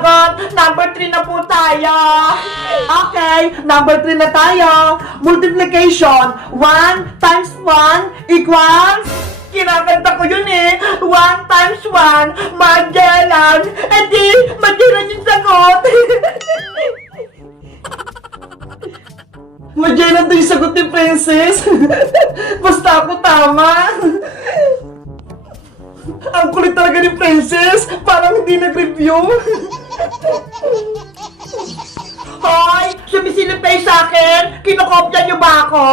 sumagot. Number 3 na po tayo. Okay, number 3 na tayo. Multiplication. 1 times 1 equals... Kinakanta ko yun eh. 1 times 1, Magellan. Eh di, Magellan yung sagot. Magellan to yung sagot ni Princess. Basta ako tama. Ang kulit talaga ni Princess. Parang hindi nag-review. Hoy! Sumisilip kayo sa akin! Kinokopya niyo ba ako?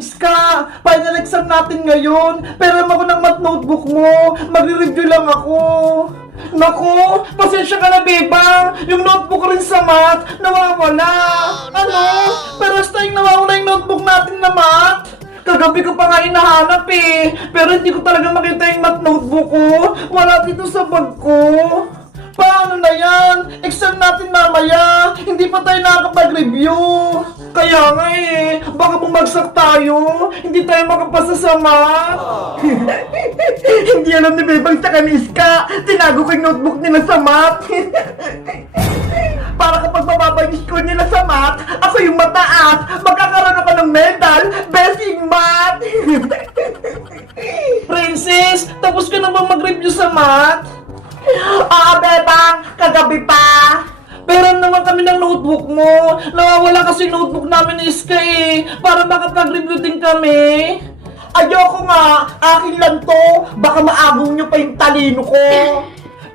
Iska! Final exam natin ngayon! Pero ako ng math notebook mo! Magre-review lang ako! Naku! Pasensya ka na, Bebang! Yung notebook rin sa math, nawawala! Ano? Pero tayong nawawala yung notebook natin na math! Kagabi ko pa nga hinahanap eh! Pero hindi ko talaga makita yung math notebook ko! Wala dito sa bag ko! Paano na yan? Exam natin mamaya! Hindi pa tayo nakakapag-review! Kaya nga eh! Baka bumagsak tayo! Hindi tayo makapasa sa math! Hindi alam ni Bebang sa kaniska! Tinago ko yung notebook nila sa math! Para kapag mababa yung score nila sa math, ako yung mataas! Magkakaroon ako ng medal! Best in math! Princess! Tapos ka na ba mag-review sa math? Oo, Bebang! Kagabi pa! Pero naman kami ng notebook mo! Nawawala kasi yung notebook namin ni Iska eh! Para makapag-review din kami! Ayoko nga! Akin lang to! Baka maagong nyo pa yung talino ko!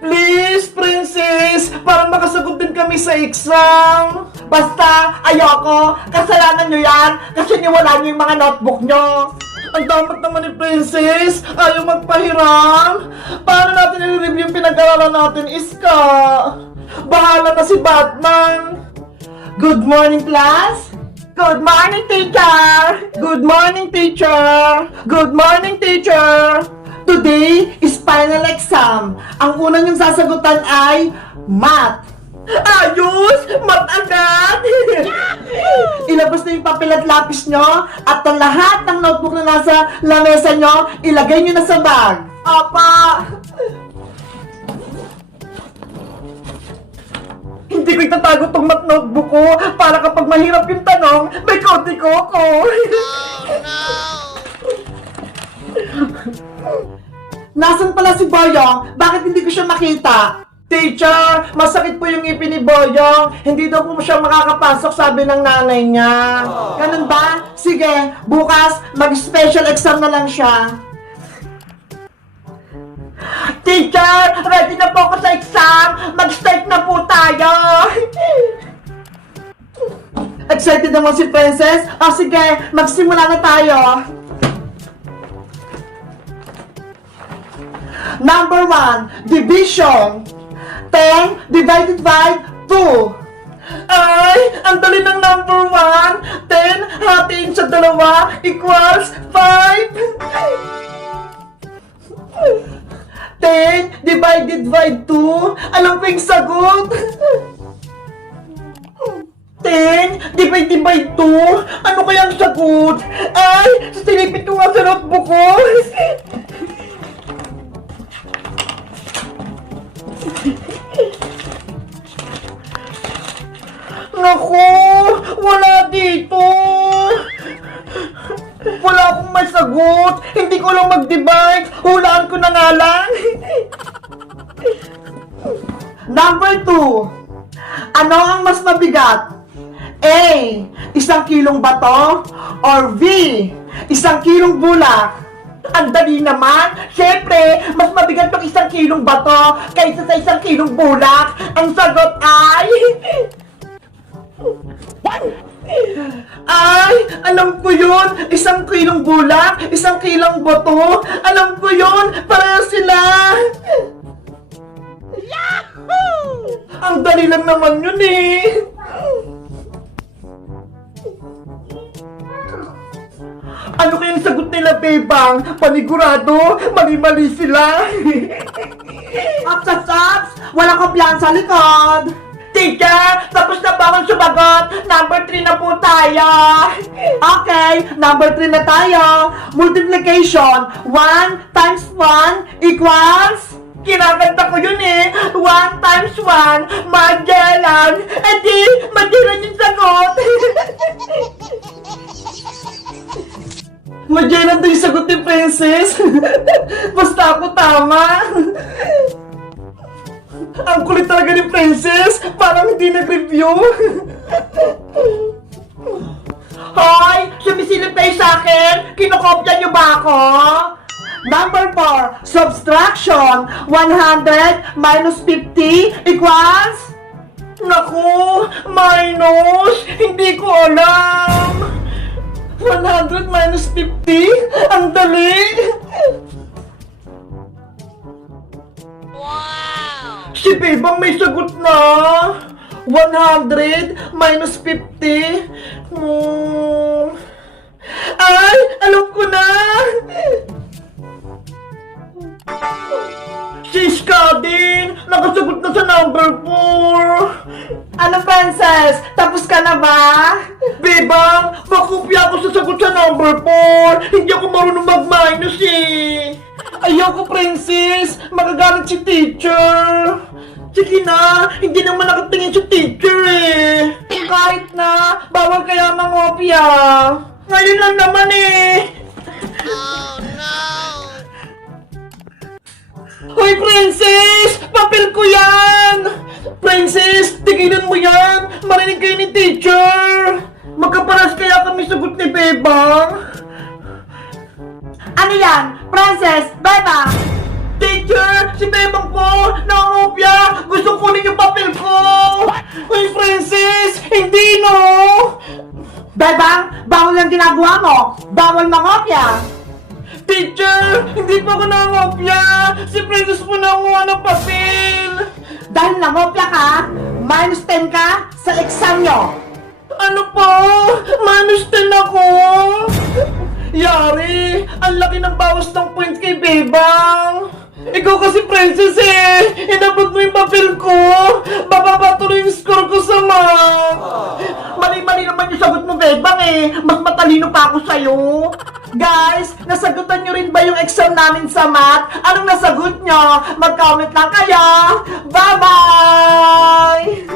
Please, Princess! Para makasagot din kami sa exam! Basta, ayoko! Kasalanan nyo yan! Kasi niwala nyo yung mga notebook nyo! Ang dapat naman ni Princess! Ayaw magpahiram! Paano natin i-review yung pinag-aralan natin, Iska? Bahala na si Batman! Good morning, class! Good morning, teacher! Good morning, teacher! Good morning, teacher! Today is final exam. Ang unang yung sasagutan ay math. Ayos! Math agad! Ilabas na yung papel at lapis nyo at ang lahat ng notebook na nasa lamesa nyo, ilagay nyo na sa bag. Apa! Hindi ko itatago tong math notebook ko para kapag mahirap yung tanong, may konti ko ko. Nasaan pala si Boyong? Bakit hindi ko siya makita? Teacher, masakit po yung ngipin ni Boyong. Hindi daw po siya makakapasok, sabi ng nanay niya. Ganun ba? Sige, bukas mag-special exam na lang siya. Teacher, ready na po ako sa exam. Mag-start na po tayo. Excited naman si Princess? O sige, magsimula na tayo. Number 1, division. 10 divided by 2. Ay, ang dali ng number 1. 10 hatiin sa dalawa equals 5. 10 divided by 2. Alam ko yung sagot. 10 divided by 2. Ano kaya ang sagot? Ay, sinipit ko nga sa notebook ko. Naku! Wala dito! Wala akong masagot! Hindi ko lang mag-divide! Hulaan ko na nga lang! Number 2. Ano ang mas mabigat? A. 1 kilong bato or B. 1 kilong bulak? Ang dali naman! Siyempre, mas mabigat pag 1 kilong bato kaysa sa 1 kilong bulak! Ang sagot ay... Ay! Alam ko yun! 1 kilong bulak, 1 kilong bato! Alam ko yun! Pareho sila! Yahoo! Ang dali lang naman yun eh! Ano kayang sagot nila, Bebang? Panigurado, mali-mali sila. Ups! Walang kumpiyansa sa likod. Teacher, tapos na ba akong sumagot? Number 3 na po tayo. Okay, number 3 na tayo. Multiplication. 1 times 1 equals... Kinakanta ko yun eh. 1 times 1, Magellan. Eh di, Magellan yung sagot. Magellan to yung sagot ni Princess. Basta ako tama. Ang kulit talaga ni Princess. Parang hindi nag-review. Hoy! Sumisilip kayo sa akin! Kinokopya niyo ba ako? Number 4, subtraction. 100 minus 50 equals? Naku! Minus! Hindi ko alam! 100 minus 50? Ang dali! Wow! Si Bebang may sagot na! 100 minus 50? Ay! Alam ko na! Siska din! Nakasagot na sa number 4! Ano, Princess? Tapos ka na ba? Bebang! Makopya ako sa sagot sa number 4! Hindi ako marunong mag-minus eh! Ayoko, Princess! Magagalit si teacher! Sige na! Hindi naman nakatingin si teacher eh! Kahit na! Bawal kaya mangopya! Ngayon lang naman eh! Oh no! Hoy, Princess! Papel ko yan! Princess, tigilan mo yan! Marinig kayo ni teacher! Magkaparas kaya kami sagot ni Bebang? Ano yan? Princess, Bebang! Teacher! Si Bebang po! Nangopya! Gusto kunin yung papel ko! Hoy, Princess! Hindi no! Bebang! Bawal yung ginagawa mo! Bawal mangopya! Teacher! Hindi po ako nangopya! Si Princess po nanguha ng papel! Dahil nangopya ka, minus 10 ka sa exam nyo! Ano po? Minus 10 ako! Yari! Ang laki ng bawas ng points kay Bebang! Ikaw kasi, Princess eh! Inabot mo yung papel ko! Bababa tuloy yung score ko sa math! Mali-mali naman yung sagot mo, Bebang eh! Mas matalino pa ako sa'yo! Guys, nasagutan nyo rin ba yung exam namin sa math? Anong nasagot nyo? Mag-comment lang kayo! Bye-bye!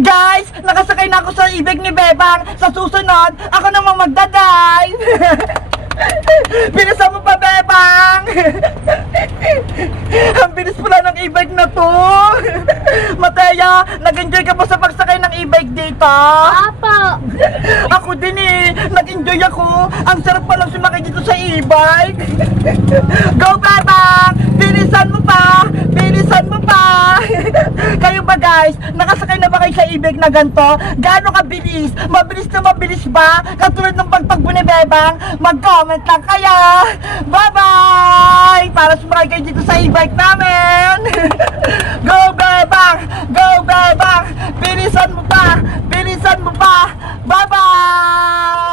Guys, nakasakay na ako sa ibig ni Bebang. Sa susunod, ako namang magdadive. Bilisan mo pa, Bebang. Ang bilis pala ng e-bike na to. Mateya, nag-enjoy ka ba sa pagsakay ng e-bike dito? Apo! Ako din eh. Nag-enjoy ako. Ang sarap palang sumakay dito sa e-bike. Go, Bebang! Bilisan mo pa! Bilisan mo pa! Kayo ba, guys? Nakasakay na ba kayo sa e-bike na ganito? Gaano kabilis? Mabilis na mabilis ba? Katulad ng pagtagbo ni Bebang? Mag-comment lang kayo! Bye-bye! Para sumakay kayo dito sa e-bike namin! Go, Bebang! Go, Bebang! Bilisan mo pa! Bilisan mo pa! Bye-bye!